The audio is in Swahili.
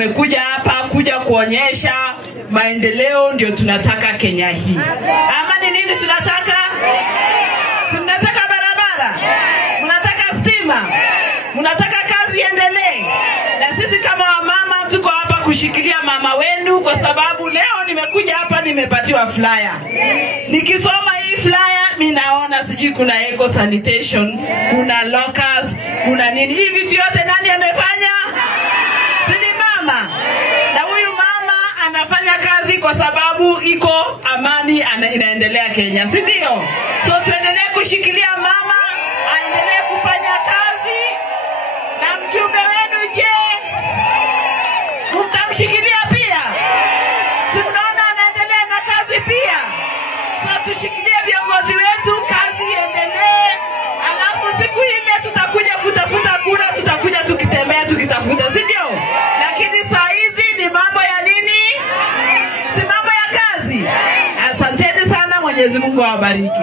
tumekuja hapa kuja kuonyesha maendeleo ndio tunataka Kenya hii. Ama ni nini tunataka? Tunataka barabara. Mnataka stima. Mnataka kazi iendelee. Na sisi kama wamama tuko hapa kushikilia mama wenu kwa sababu leo nimekuja hapa nimepatiwa flyer. Nikisoma hii flyer mimi naona sijui kuna eco sanitation, kuna lockers, kuna nini. Hivi vitu yote nani amefanya? Si ni mama. Na huyu mama anafanya kazi kwa sababu iko amani inaendelea Kenya, si ndio? So tuendelee kushikilia mama, aendelee kufanya kazi. Na mjumbe wenu je? Mtamshikilia pia? Tunaona anaendelea na kazi pia. So tushikilie viongozi wetu, kazi iendelee. Alafu siku ile tutakuja kutafuta kura, tutakuja tukitembea tukitafuta, si ndio? Lakini saa hizi ni mambo ya nini? Si mambo ya kazi. Asanteni sana, Mwenyezi Mungu awabariki.